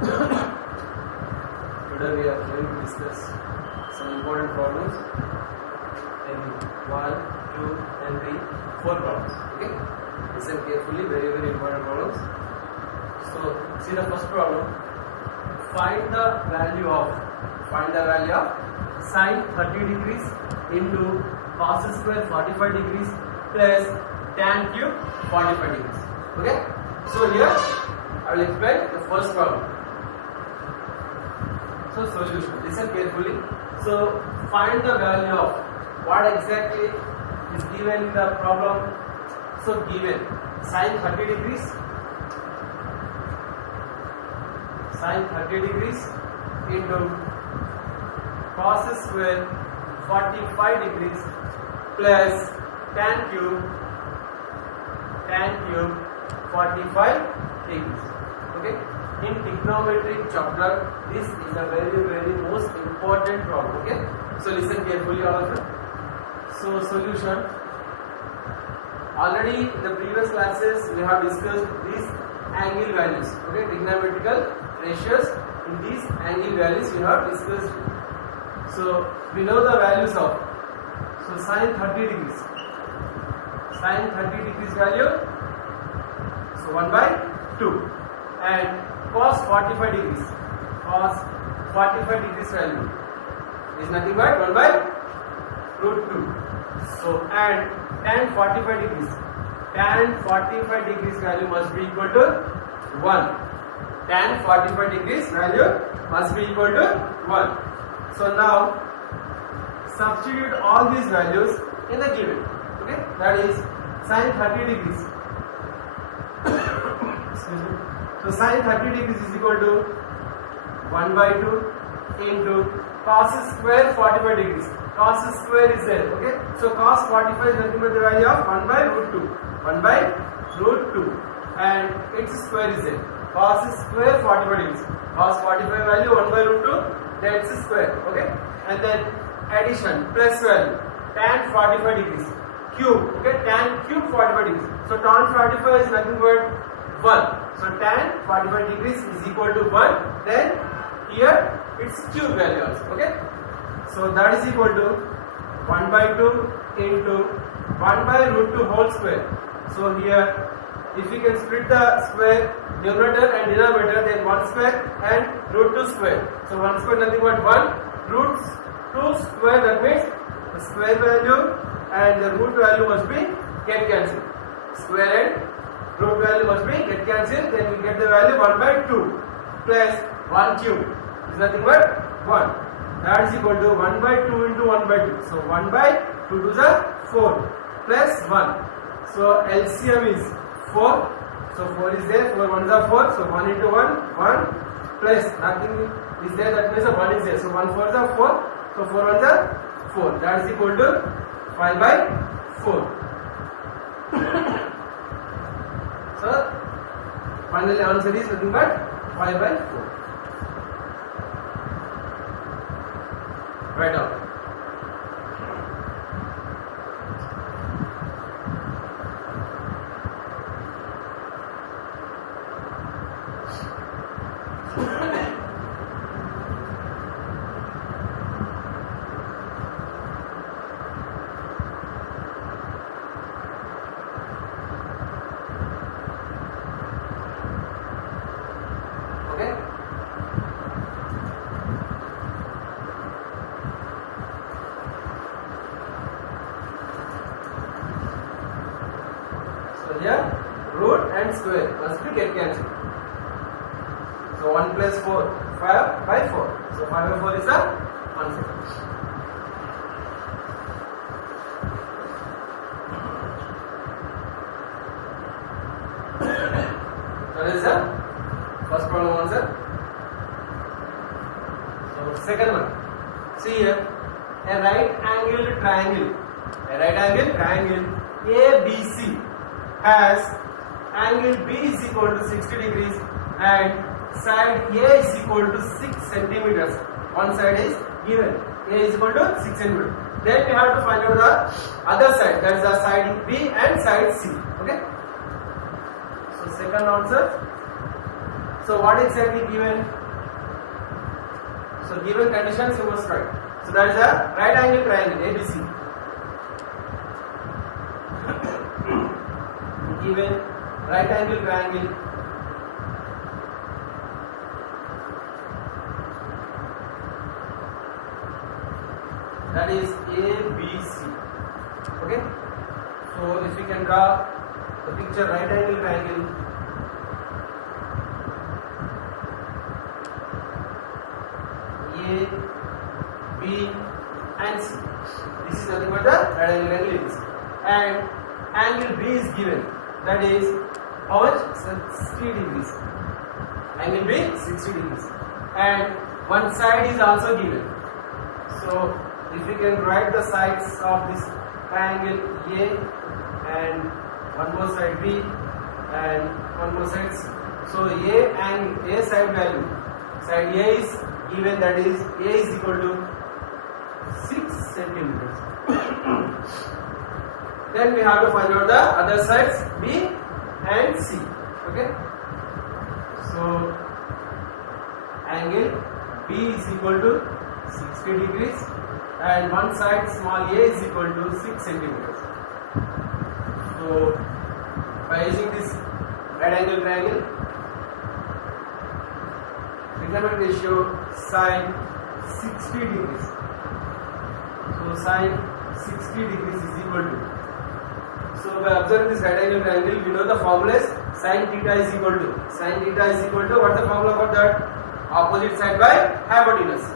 Today we are going to discuss some important problems in 1, 2 and 3, 4 problems. Okay, listen carefully, very important problems. So see the first problem. Find the value of sin 30 degrees into cos square 45 degrees plus tan cube 45 degrees. Okay, so here I will explain the first problem. So solution, listen carefully. So find the value of what exactly is given in the problem. So given sin 30 degrees into cos square 45 degrees plus tan cube 45 degrees. Okay, in trigonometric chapter this is a very most important problem. Okay, so listen carefully all of you. So solution, already in the previous classes we have discussed these angle values. Okay, trigonometrical ratios, in these angle values we have discussed. So we know the values of sin 30 degrees value, so 1/2, and cos 45 degrees value is nothing but 1/√2. So and tan 45 degrees value must be equal to 1. Tan 45 degrees value must be equal to 1. So now substitute all these values in the given. Okay, that is sin 30 degrees. Excuse me. So sin 30 degrees is equal to 1/2 into cos square 45 degrees. Cos square is there. Okay, so cos 45 is nothing but the value of 1/√2, and its square is there. Cos square 45 degrees. Cos 45 value 1/√2, that's square. Okay, and then addition plus value tan 45 degrees cube. Okay, tan cube 45 degrees. So tan 45 is nothing but 1. So tan 45 degrees is equal to 1. Then here its cube value also. Okay, so that is equal to 1/2 into 1/√2 whole square. So here if we can split the square numerator and denominator, then 1 square and √2 square. So 1 square nothing but 1, √2 square, that means the square value and the root value must be get cancelled. Square and root value must be get cancelled, then we get the value 1/2 plus 1 cube is nothing but 1. That is equal to 1/2 into 1/2. So 1/2 to the 4 plus 1. So LCM is 4. So 4 is there, 4 1s are 4. So 1 into 1, 1 plus nothing is there, that means 1 is there. So 1 4s are 4. So 4 1s are 4. That is equal to 5/4. So finally answer is nothing but 5/4. Write down. Okay. So here root and square must be get cancelled. So 1 plus 4, 5/4. So 5/4 is the answer. That is the first problem answer. So second one. See here, a right angled triangle ABC has angle B is equal to 60 degrees and side A is equal to 6 centimeters. One side is given, A is equal to 6 centimeters. Then we have to find out the other side, that is the side B and side C. Okay. So second answer. So So what exactly given? So given conditions you must write. So that is a right angle triangle ABC. Given right angle triangle that is ABC. Okay. So if we can draw the picture right angle triangle, A, B and C. This is nothing but the right angle triangle ABC. And angle B is given, that is how much? 60 degrees. Angle B 60 degrees. And one side is also given. So if we can write the sides of this triangle A and one more side B and one more side C. So A and A side value, side A is given, that is A is equal to 6 centimeters. Then we have to find out the other sides B and C. Okay. So angle B is equal to 60 degrees and one side small a is equal to 6 centimeters. So by using this right angle triangle, trigonometric ratio sine 60 degrees. So sine 60 degrees is equal to. So by observing this right angle triangle, we know the formula is sin theta is equal to. Sin theta is equal to, what's the formula for that? Opposite side by hypotenuse.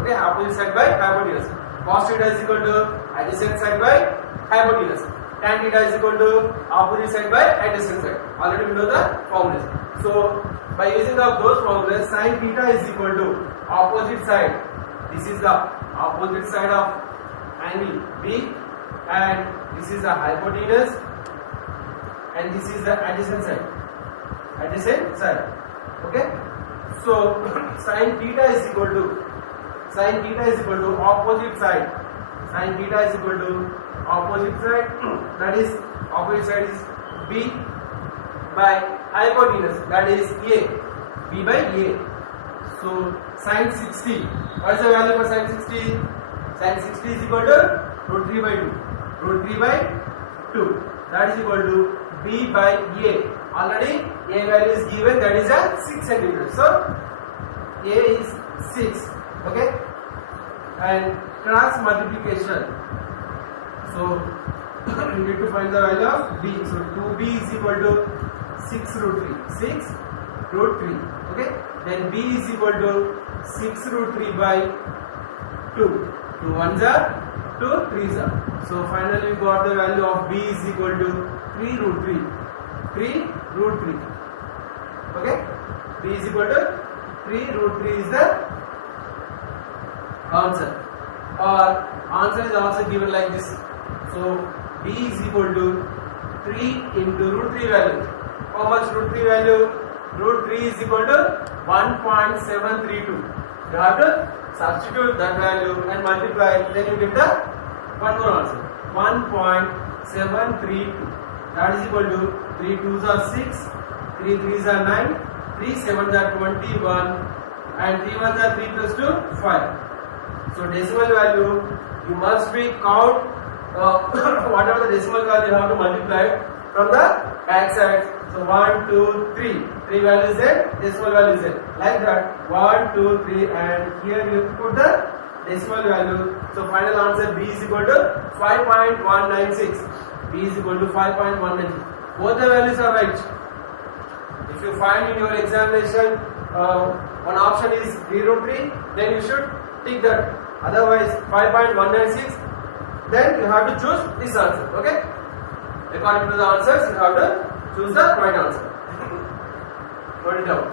Okay, opposite side by hypotenuse. Cos theta is equal to adjacent side by hypotenuse. Tan theta is equal to opposite side by adjacent side. Already we know the formulas. So by using those formulas, sin theta is equal to opposite side. This is the opposite side of angle B, and this is the hypotenuse, and this is the adjacent side. Adjacent side. Okay. So sin theta is equal to opposite side. Sin theta is equal to opposite side. That is opposite side is B by hypotenuse. That is A. B by A. So sin 60. What is the value for sin 60? Sin 60 is equal to root 3 by 2. Root 3 by 2. That is equal to B by A. Already A value is given, that is a 6 centimeters. So A is 6. Okay. And cross multiplication. So we need to find the value of B. So 2B is equal to 6 root 3. 6 root 3. Okay. Then B is equal to 6 root 3 by 2. 2 1s are 2 3s are. So finally we got the value of B is equal to 3 root 3. 3 root 3. Okay. B is equal to 3 root 3 is the answer. Or answer is also given like this. So B is equal to 3 into root 3 value. How much root 3 value? Root 3 is equal to 1.732. You have to substitute that value and multiply, then you get the one more answer. 1.732. That is equal to 3 2s are 6, 3 3s are 9, 3 7s are 21, and 3 1s are 3 plus 2, 5. So decimal value, you must be count whatever the decimal value you have to multiply from the back side. So 1, 2, 3. 3 value is there, decimal value is there. Like that, 1, 2, 3, and here you put the decimal value. So final answer B is equal to 5.196. B is equal to 5.196. Both the values are right. If you find in your examination one option is 3 root 3, then you should take that. Otherwise 5.196, then you have to choose this answer. Okay. According to the answers, you have to choose the right answer. Note it down.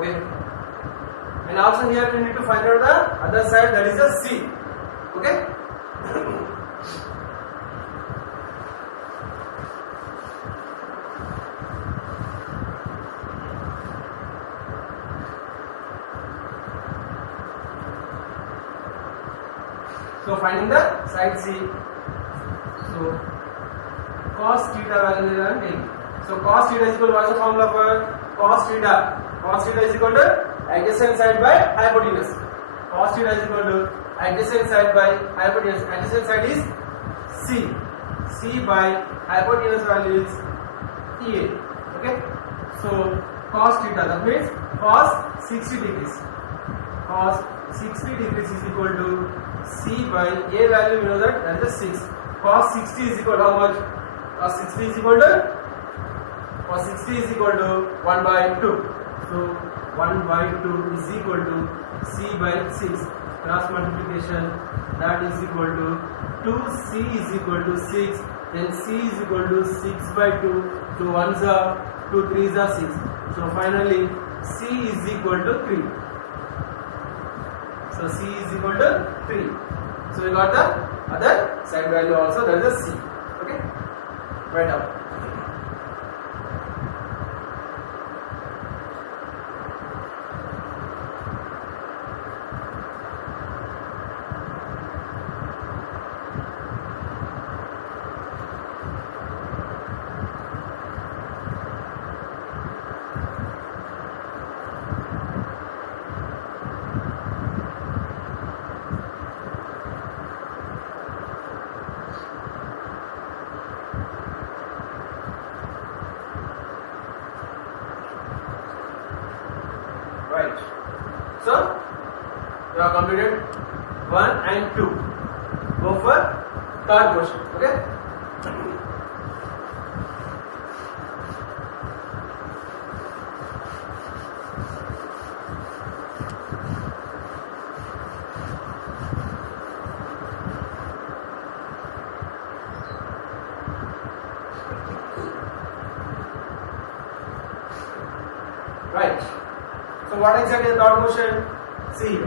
Okay. And also here we need to find out the other side, that is the C. Okay. So finding the side C. So cos theta value we are taking. So cos theta is equal to, what is the formula for cos theta? Cos theta is equal to adjacent side by hypotenuse. Cos theta is equal to adjacent side by hypotenuse. Adjacent side is C. C by hypotenuse value is EA. Okay. So cos theta, that means cos 60 degrees. Cos 60 degrees is equal to C by A value, we know that is 6. Cos 60 is equal to how much? Cos 60 is equal to 1 by 2. So 1 by 2 is equal to C by 6. Cross multiplication, that is equal to 2C is equal to 6. Then C is equal to 6 by 2. 2 1s are 2 3s are 6. So finally C is equal to 3. So C is equal to 3. So we got the other side value also, that is C. Okay. Right now. Right. So you have completed 1 and 2. Go for third question. Okay. Right. So what exactly is the third question? See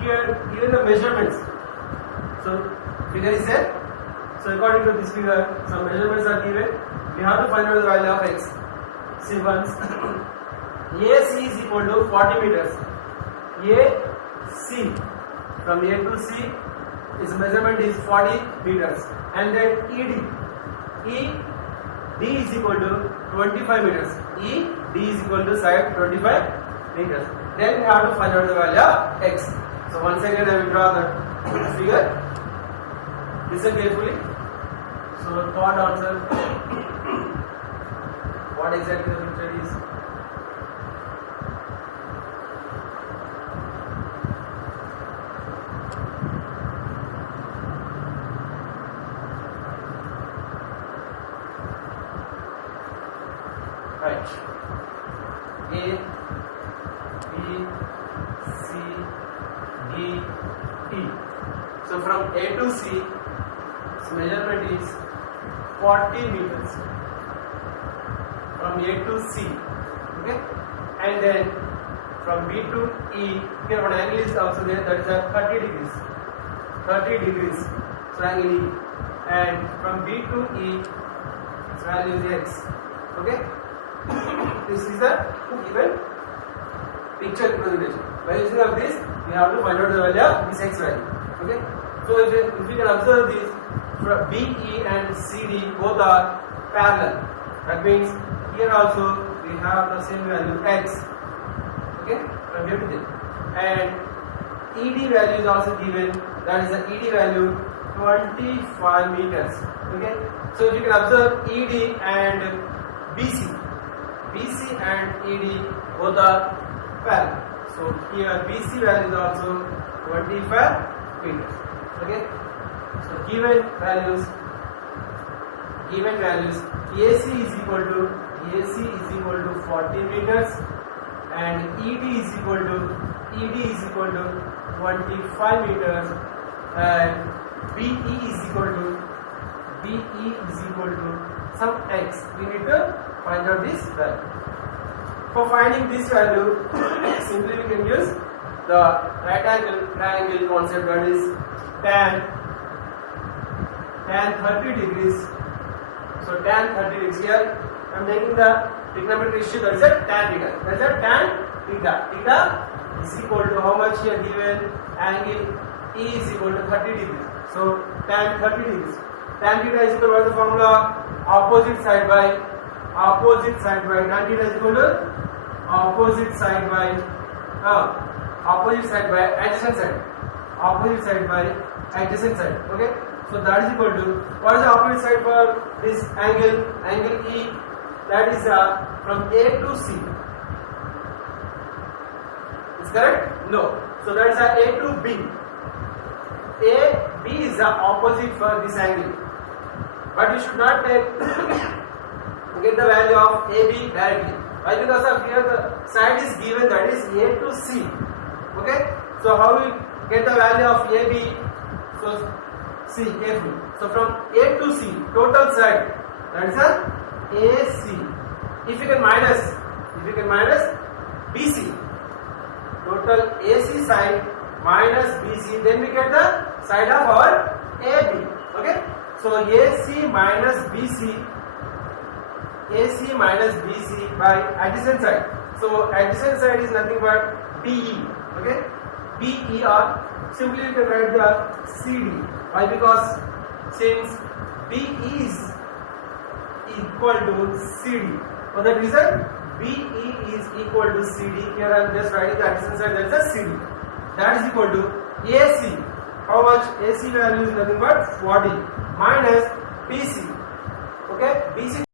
here, given the measurements. So figure is there. So according to this figure, some measurements are given. We have to find out the value of x. See once. AC is equal to 40 meters. AC from A to C, its measurement is 40 meters. And then ED is equal to 25 meters. ED is equal to side 25 meters. Then we have to find out the value of x. So once again I will draw the figure. Listen carefully. So third answer. What exactly the picture is? Right. A, B, C, D, E. So from A to C, its measurement is 40 meters. From A to C. Okay. And then from B to E, here one angle is also there, that is a 30 degrees. 30 degrees. So angle E. And from B to E, its value is x. Okay. This is the given picture representation. By using of this, we have to find out the value of this x value. Okay. So if you can observe this, from BE and CD both are parallel. That means here also we have the same value x. Okay. From here to there. And ED value is also given. That is the ED value 25 meters. Okay. So if you can observe ED and BC. BC and ED both are parallel. So here BC value is also 25 meters. Okay. So given values AC is equal to 40 meters and ED is equal to 25 meters and BE is equal to some x. We need to find out this value. For finding this value, simply we can use the right angle triangle concept, that is tan 30 degrees. So tan 30 degrees, here I am taking the trigonometric issue, that is a tan theta. That is a tan theta. Theta is equal to how much here given? Angle E is equal to 30 degrees. So tan 30 degrees. Tan theta is equal to what is the formula? Opposite side by tan theta is equal to opposite side by adjacent side. Opposite side by adjacent side. Okay. So that is equal to, what is the opposite side for this angle? Angle E, that is from A to C. Is correct? No. So that is A to B. B is the opposite for this angle. But you should not get the value of AB directly. Why? Because of here the side is given, that is A to C. Okay. So how we get the value of AB? So see carefully. So from A to C, total side, that is a AC. If you can minus BC, total AC side minus BC, then we get the side of our AB. Okay. So AC minus BC by adjacent side. So adjacent side is nothing but BE. Okay. BE, or simply you can write the CD. Why? Because since BE is equal to CD, for that reason BE is equal to CD. Here I am just writing the adjacent side, that is a CD. That is equal to AC. How much? AC value is nothing but 40 minus BC. Okay, BC